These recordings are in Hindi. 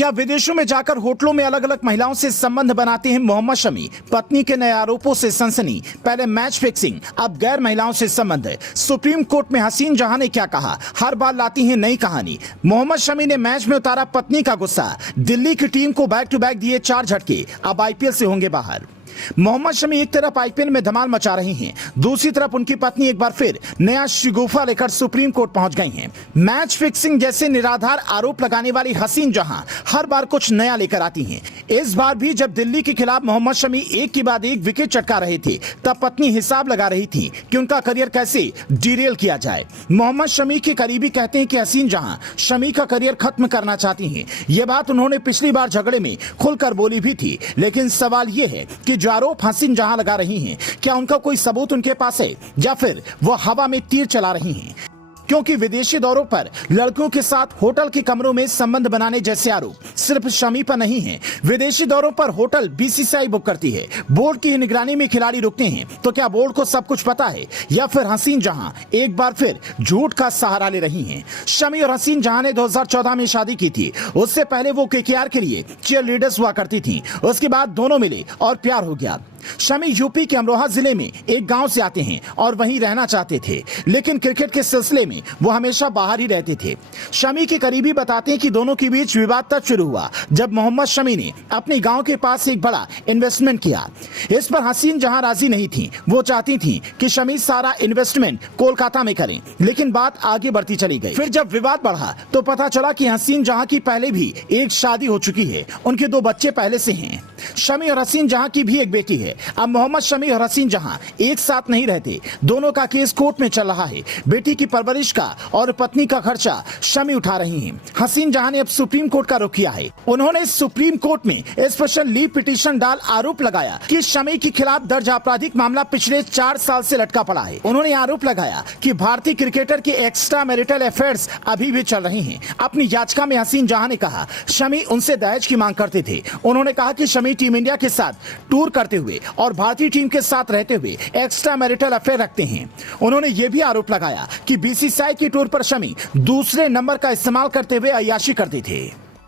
क्या विदेशों में जाकर होटलों में अलग अलग महिलाओं से संबंध बनाते हैं मोहम्मद शमी? पत्नी के नए आरोपों से सनसनी। पहले मैच फिक्सिंग, अब गैर महिलाओं से संबंध। सुप्रीम कोर्ट में हसीन जहां ने क्या कहा? हर बार लाती हैं नई कहानी। मोहम्मद शमी ने मैच में उतारा पत्नी का गुस्सा। दिल्ली की टीम को बैक टू बैक दिए 4 झटके, अब आईपीएल से होंगे बाहर। मोहम्मद शमी एक तरफ आईपीएल में धमाल मचा रही हैं, दूसरी तरफ उनकी पत्नी एक बार फिर नया शिगुफा लेकर सुप्रीम कोर्ट पहुंच गई हैं। मैच फिक्सिंग जैसे निराधार आरोप लगाने वाली हसीन जहां हर बार कुछ नया लेकर आती हैं। इस बार भी जब दिल्ली के खिलाफ मोहम्मद शमी एक के बाद एक विकेट चटका रहे थे, तब पत्नी हिसाब लगा रही थी कि उनका करियर कैसे डिरेल किया जाए। मोहम्मद शमी के करीबी कहते हैं कि हसीन जहां शमी का करियर खत्म करना चाहती हैं। यह बात उन्होंने पिछली बार झगड़े में खुलकर बोली भी थी, लेकिन सवाल यह है कि जो आरोप हसीन जहां लगा रही हैं, क्या उनका कोई सबूत उनके पास है या फिर वो हवा में तीर चला रही हैं? क्योंकि विदेशी दौरों पर लड़कियों के साथ होटल के कमरों में संबंध बनाने जैसे आरोप सिर्फ शमी पर नहीं है। विदेशी दौरों पर होटल बीसीसीआई बुक करती है, बोर्ड की निगरानी में खिलाड़ी रुकते हैं। तो क्या बोर्ड को सब कुछ पता है या फिर हसीन जहां एक बार फिर झूठ का सहारा ले रही हैं? शमी और हसीन जहां ने 2014 में शादी की थी। उससे पहले वो केकेआर के लिए चीयर लीडर्स हुआ करती थी। उसके बाद दोनों मिले और प्यार हो गया। शमी यूपी के अमरोहा जिले में एक गांव से आते हैं और वहीं रहना चाहते थे, लेकिन क्रिकेट के सिलसिले में वो हमेशा बाहर ही रहते थे। शमी के करीबी बताते हैं कि दोनों के बीच विवाद तब शुरू हुआ जब मोहम्मद शमी ने अपने गांव के पास एक बड़ा इन्वेस्टमेंट किया। इस पर हसीन जहां राजी नहीं थी। वो चाहती थी कि शमी सारा इन्वेस्टमेंट कोलकाता में करें, लेकिन बात आगे बढ़ती चली गई। फिर जब विवाद बढ़ा तो पता चला कि हसीन जहां की पहले भी एक शादी हो चुकी है, उनके 2 बच्चे पहले से हैं। शमी और हसीन जहां की भी एक बेटी है। अब मोहम्मद शमी और हसीन जहां एक साथ नहीं रहते। दोनों का केस कोर्ट में चल रहा है। बेटी की परवरिश का और पत्नी का खर्चा शमी उठा रही हैं। हसीन जहां ने अब सुप्रीम कोर्ट का रुख किया है। उन्होंने सुप्रीम कोर्ट में स्पेशल लीव पिटीशन डाल आरोप लगाया कि शमी के खिलाफ दर्ज आपराधिक मामला पिछले 4 साल से लटका पड़ा है। उन्होंने आरोप लगाया कि भारतीय क्रिकेटर के एक्स्ट्रा मैरिटल अफेयर्स अभी भी चल रही हैं। अपनी याचिका में हसीन जहां ने कहा शमी उनसे दहेज की मांग करते थे। उन्होंने कहा कि शमी टीम इंडिया के साथ टूर करते हुए और भारतीय टीम के साथ रहते हुए एक्स्ट्रा मैरिटल अफेयर रखते हैं। उन्होंने यह भी आरोप लगाया कि बीसीसीआई की टूर पर शमी दूसरे नंबर का इस्तेमाल करते हुए अय्याशी करते थे।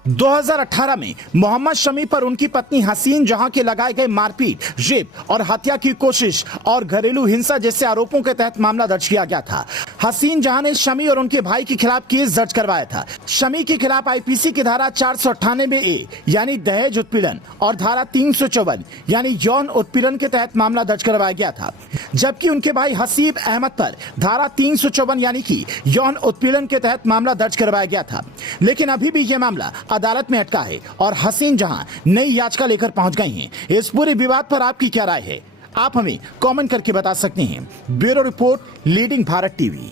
2018 में मोहम्मद शमी पर उनकी पत्नी हसीन जहां के लगाए गए मारपीट, रेप और हत्या की कोशिश और घरेलू हिंसा जैसे आरोपों के तहत मामला दर्ज किया गया था। हसीन जहां ने शमी और उनके भाई के खिलाफ केस दर्ज करवाया था। शमी के खिलाफ आईपीसी की धारा 498A यानी दहेज उत्पीड़न और धारा 354 यानी यौन उत्पीड़न के तहत मामला दर्ज करवाया गया था, जबकि उनके भाई हसीब अहमद पर धारा 354 यानी कि यौन उत्पीड़न के तहत मामला दर्ज करवाया गया था। लेकिन अभी भी यह मामला अदालत में अटका है और हसीन जहां नई याचिका लेकर पहुंच गई हैं। इस पूरे विवाद पर आपकी क्या राय है? आप हमें कमेंट करके बता सकते हैं। Bureau report, leading Bharat TV.